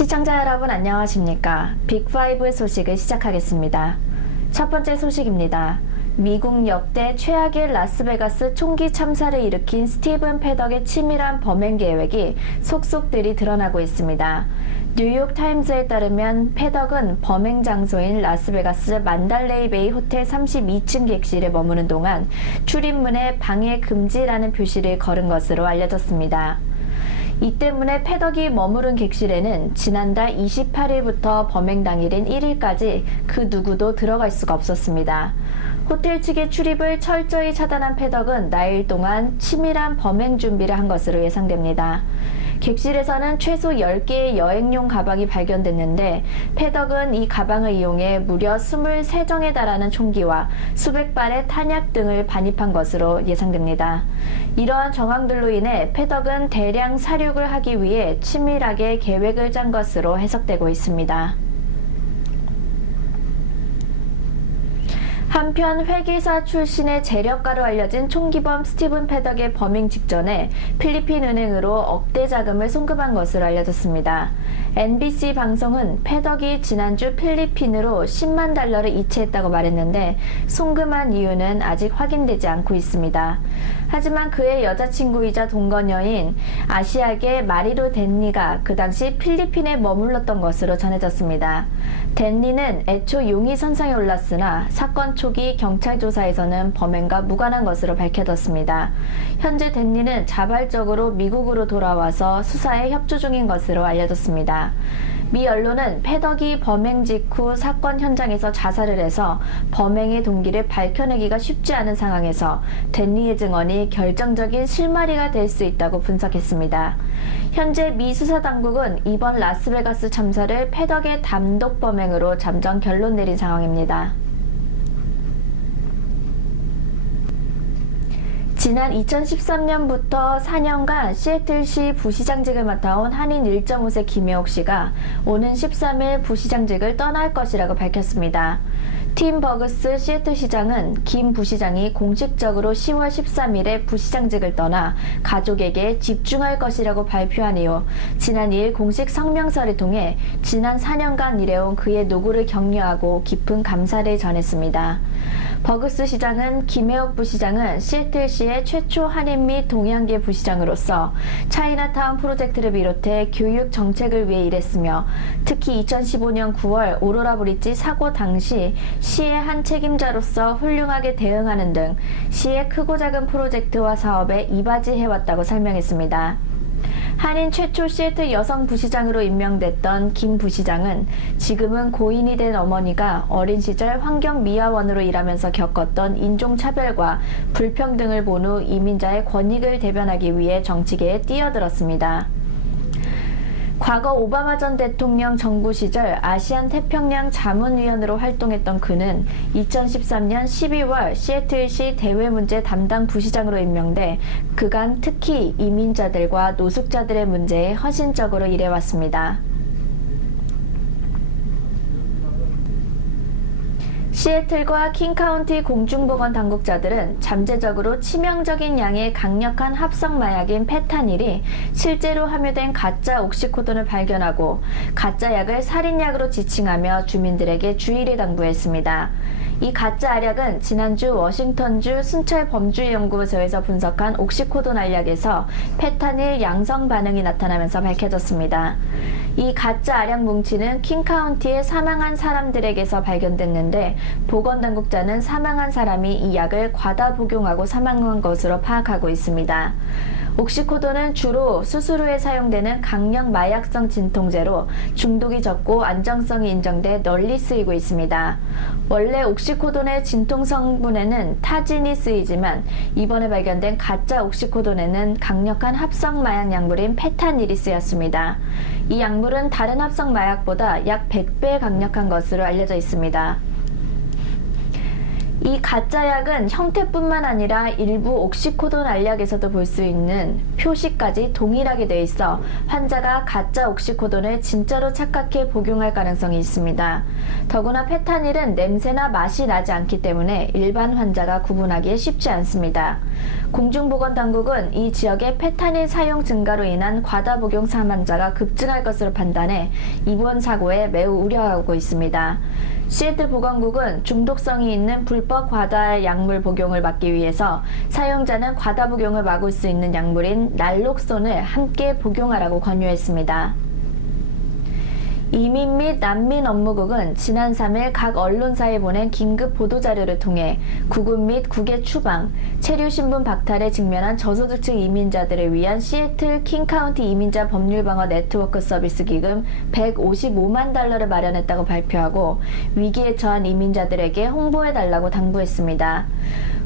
시청자 여러분 안녕하십니까? 빅5 소식을 시작하겠습니다. 첫 번째 소식입니다. 미국 역대 최악의 라스베가스 총기 참사를 일으킨 스티븐 패덕의 치밀한 범행 계획이 속속들이 드러나고 있습니다. 뉴욕타임즈에 따르면 패덕은 범행 장소인 라스베가스 만달레이 베이 호텔 32층 객실에 머무는 동안 출입문에 방해 금지라는 표시를 걸은 것으로 알려졌습니다. 이 때문에 패덕이 머무른 객실에는 지난달 28일부터 범행 당일인 1일까지 그 누구도 들어갈 수가 없었습니다. 호텔 측의 출입을 철저히 차단한 패덕은 나일 동안 치밀한 범행 준비를 한 것으로 예상됩니다. 객실에서는 최소 10개의 여행용 가방이 발견됐는데 패덕은 이 가방을 이용해 무려 23정에 달하는 총기와 수백 발의 탄약 등을 반입한 것으로 예상됩니다. 이러한 정황들로 인해 패덕은 대량 살육을 하기 위해 치밀하게 계획을 짠 것으로 해석되고 있습니다. 한편 회계사 출신의 재력가로 알려진 총기범 스티븐 패덕의 범행 직전에 필리핀 은행으로 억대 자금을 송금한 것으로 알려졌습니다. NBC 방송은 패덕이 지난주 필리핀으로 10만 달러를 이체했다고 말했는데 송금한 이유는 아직 확인되지 않고 있습니다. 하지만 그의 여자친구이자 동거녀인 아시아계 마리로 댄니가 그 당시 필리핀에 머물렀던 것으로 전해졌습니다. 댄니는 애초 용의 선상에 올랐으나 사건 초기 경찰 조사에서는 범행과 무관한 것으로 밝혀졌습니다. 현재 댄니는 자발적으로 미국으로 돌아와서 수사에 협조 중인 것으로 알려졌습니다. 미 언론은 패덕이 범행 직후 사건 현장에서 자살을 해서 범행의 동기를 밝혀내기가 쉽지 않은 상황에서 댄니의 증언이 결정적인 실마리가 될 수 있다고 분석했습니다. 현재 미 수사당국은 이번 라스베가스 참사를 패덕의 단독 범행으로 잠정 결론 내린 상황입니다. 지난 2013년부터 4년간 시애틀시 부시장직을 맡아온 한인 1.5세 김혜옥 씨가 오는 13일 부시장직을 떠날 것이라고 밝혔습니다. 팀 버그스 시애틀시장은 김 부시장이 공식적으로 10월 13일에 부시장직을 떠나 가족에게 집중할 것이라고 발표한 이후 지난 2일 공식 성명서를 통해 지난 4년간 일해온 그의 노고를 격려하고 깊은 감사를 전했습니다. 버그스 시장은 김혜옥 부시장은 시애틀시의 최초 한인 및 동양계 부시장으로서 차이나타운 프로젝트를 비롯해 교육 정책을 위해 일했으며 특히 2015년 9월 오로라 브릿지 사고 당시 시의 한 책임자로서 훌륭하게 대응하는 등 시의 크고 작은 프로젝트와 사업에 이바지해왔다고 설명했습니다. 한인 최초 시애틀 여성 부시장으로 임명됐던 김 부시장은 지금은 고인이 된 어머니가 어린 시절 환경미화원으로 일하면서 겪었던 인종차별과 불평등을 본 후 이민자의 권익을 대변하기 위해 정치계에 뛰어들었습니다. 과거 오바마 전 대통령 정부 시절 아시안 태평양 자문위원으로 활동했던 그는 2013년 12월 시애틀시 대외문제 담당 부시장으로 임명돼 그간 특히 이민자들과 노숙자들의 문제에 헌신적으로 일해왔습니다. 시애틀과 킹카운티 공중보건 당국자들은 잠재적으로 치명적인 양의 강력한 합성 마약인 페타닐이 실제로 함유된 가짜 옥시코돈을 발견하고 가짜 약을 살인약으로 지칭하며 주민들에게 주의를 당부했습니다. 이 가짜 알약은 지난주 워싱턴주 순찰범주연구소에서 분석한 옥시코돈 알약에서 페타닐 양성 반응이 나타나면서 밝혀졌습니다. 이 가짜 알약 뭉치는 킹카운티의 사망한 사람들에게서 발견됐는데 보건당국자는 사망한 사람이 이 약을 과다 복용하고 사망한 것으로 파악하고 있습니다. 옥시코돈은 주로 수술 후에 사용되는 강력 마약성 진통제로 중독이 적고 안정성이 인정돼 널리 쓰이고 있습니다. 원래 옥시코돈의 진통 성분에는 타진이 쓰이지만 이번에 발견된 가짜 옥시코돈에는 강력한 합성 마약 약물인 페타닐이 쓰였습니다. 이 약물은 다른 합성 마약보다 약 100배 강력한 것으로 알려져 있습니다. 이 가짜 약은 형태뿐만 아니라 일부 옥시코돈 알약에서도 볼 수 있는 표시까지 동일하게 돼 있어 환자가 가짜 옥시코돈을 진짜로 착각해 복용할 가능성이 있습니다. 더구나 페타닐은 냄새나 맛이 나지 않기 때문에 일반 환자가 구분하기 쉽지 않습니다. 공중보건당국은 이 지역의 페타닐 사용 증가로 인한 과다 복용 사망자가 급증할 것으로 판단해 이번 사고에 매우 우려하고 있습니다. 시애틀 보건국은 중독성이 있는 불법 과다 약물 복용을 막기 위해서 사용자는 과다 복용을 막을 수 있는 약물인 날록손을 함께 복용하라고 권유했습니다. 이민 및 난민 업무국은 지난 3일 각 언론사에 보낸 긴급 보도자료를 통해 구군 및 국외 추방, 체류신분 박탈에 직면한 저소득층 이민자들을 위한 시애틀 킹카운티 이민자 법률방어 네트워크 서비스 기금 155만 달러를 마련했다고 발표하고 위기에 처한 이민자들에게 홍보해달라고 당부했습니다.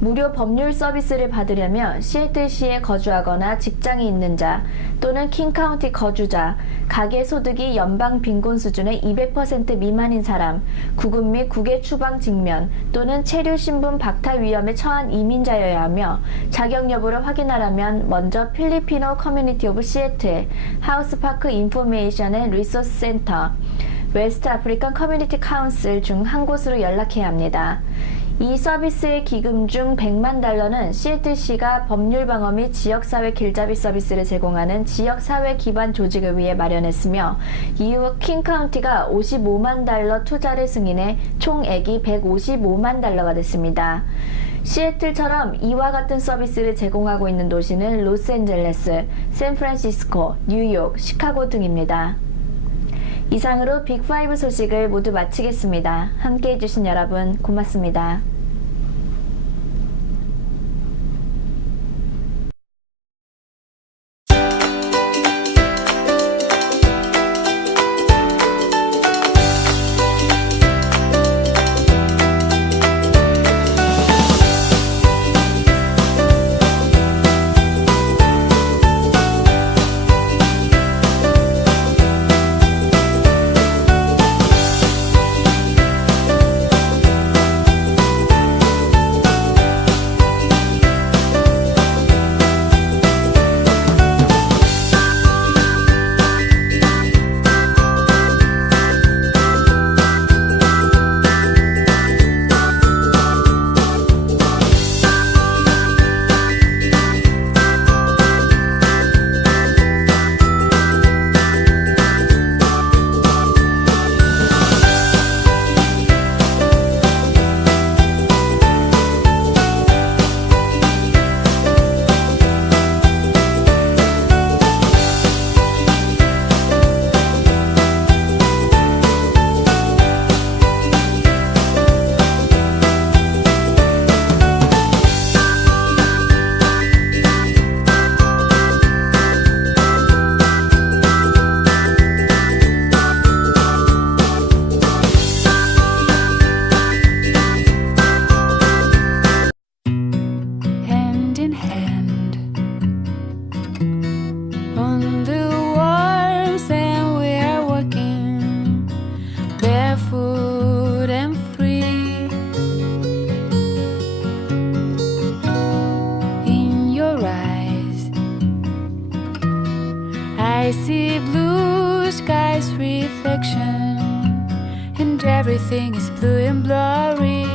무료 법률 서비스를 받으려면 시애틀시에 거주하거나 직장이 있는 자 또는 킹카운티 거주자, 가계 소득이 연방 빈곤 수준의 200% 미만인 사람, 구군 및 국외 추방 직면 또는 체류 신분 박탈 위험에 처한 이민자여야 하며 자격 여부를 확인하려면 먼저 필리피노 커뮤니티 오브 시애틀, 하우스파크 인포메이션 앤 리소스 센터, 웨스트 아프리칸 커뮤니티 카운슬 중 한 곳으로 연락해야 합니다. 이 서비스의 기금 중 100만 달러는 시애틀시가 법률방어 및 지역사회 길잡이 서비스를 제공하는 지역사회 기반 조직을 위해 마련했으며 이후 킹카운티가 55만 달러 투자를 승인해 총액이 155만 달러가 됐습니다. 시애틀처럼 이와 같은 서비스를 제공하고 있는 도시는 로스앤젤레스, 샌프란시스코, 뉴욕, 시카고 등입니다. 이상으로 빅5 소식을 모두 마치겠습니다. 함께 해주신 여러분 고맙습니다. I see blue skies reflection, and everything is blue and blurry.